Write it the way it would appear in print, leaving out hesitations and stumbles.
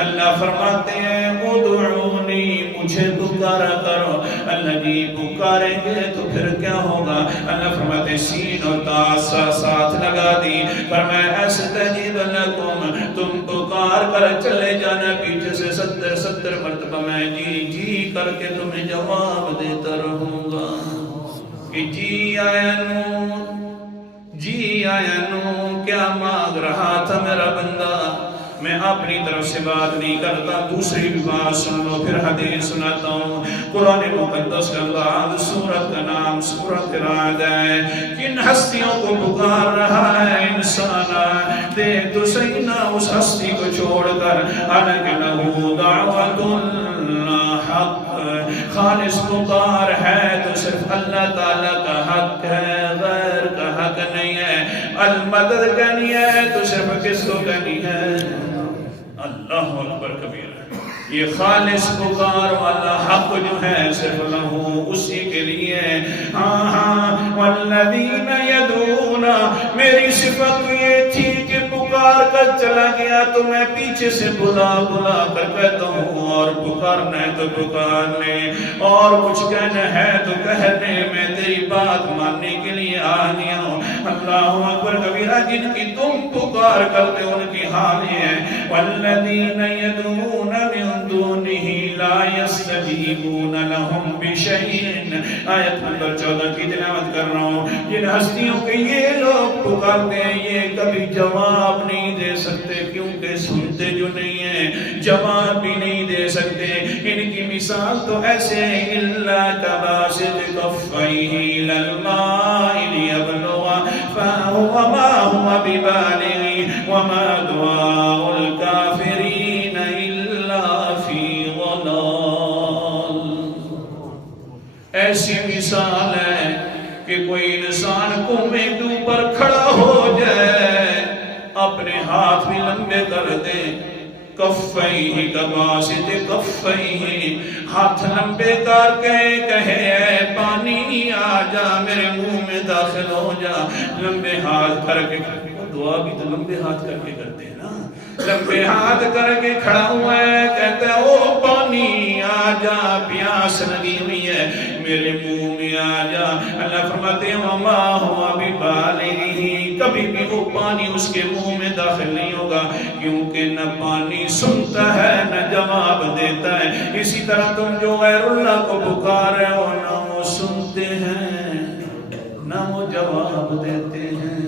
اللہ فرماتے ہیں ادعونی مجھے پکارا کرو، اللہ جی پکاریں گے تو پھر کیا ہوگا؟ اللہ فرماتے سین اور تاء ساتھ لگا دی، فرمایا استجب لکم تم پکار کر چلے جانا پیچھے سے 70 مرتبہ میں جی جی کر کے تمہیں جواب دیتا رہوں گا کہ جی آیا نور، جی آیا نور، کیا مانگ رہا تھا میرا بندہ؟ میں اپنی طرف سے بات نہیں کرتا، دوسری بھی بات سن لو، پھر حدیث سناتا ہوں۔ قرآن مقدس کا بعد سورت کا نام سورت رعد ہے۔ کن ہستیوں کو پکار رہا ہے انسان؟ دیکھ تو صحیح نہ اس ہستی کو چھوڑ کر، حالانکہ لہو دعوت الحق، خالص پکار ہے تو صرف اللہ تعالیٰ کا حق ہے، غیر کا حق نہیں ہے۔ المدد کرنی ہے تو صرف کس کو کرنی ہے؟ اللہ اکبر کبیرہ۔ یہ خالص پکار والا حق جو ہے صرف لہو اسی کے لیے۔ ہاں ہاں والذین یدعون، میری صفت یہ تھی کہ پکار کر چلا گیا تو میں پیچھے سے بلا بلا کر کہتا ہوں، اور پکارنا ہے تو پکارنے، اور کچھ کہنا ہے تو کہنے، میں تیری بات ماننے کے لیے آ گیا ہوں۔ اللہ اکبر کبیرہ۔ جن کی تم پکار کرتے ان کی حال یہ ہے والذین یدعون من دونہ لا یستجیبون لہم بشیء۔ آیت نمبر 14 کی تلاوت کر رہا ہوں۔ جن ہستیوں کے یہ لوگ پکارتے ہیں یہ کبھی جواب نہیں دے سکتے، کیونکہ سنتے جو نہیں ہیں، جواب بھی نہیں دے سکتے۔ ان کی مثال تو ایسے الا کباسط کفیہ الی الماء لیبلغ فاہ وما هو ببالغ وما دعاء الکافرین الا فی ضلال۔ ایسی مثال ہے کہ کوئی انسان کنویں کے اوپر کھڑا ہو جائے، اپنے ہاتھ بھی لمبے کر دے، کفیہ کباسط کفیہ، ہاتھ لمبے کر کے کہے اے پانی آ جا میرے منہ میں داخل ہو جا، لمبے ہاتھ کر کے، دعا بھی تو لمبے ہاتھ کر کے کرتے ہیں نا، لمبے ہاتھ کر کے کھڑا ہوا ہے، کہتا ہے او پانی آ جا، پیاس لگی ہوئی ہے میرے منہ میں آ جا۔ اللہ فرماتے ہیں وما هو ببالغہ، کبھی بھی وہ پانی اس کے منہ میں داخل نہیں ہوگا، کیونکہ نہ پانی سنتا ہے نہ جواب دیتا ہے۔ اسی طرح تم جو غیر اللہ کو پکار رہے ہو، نہ وہ سنتے ہیں نہ وہ جواب دیتے ہیں۔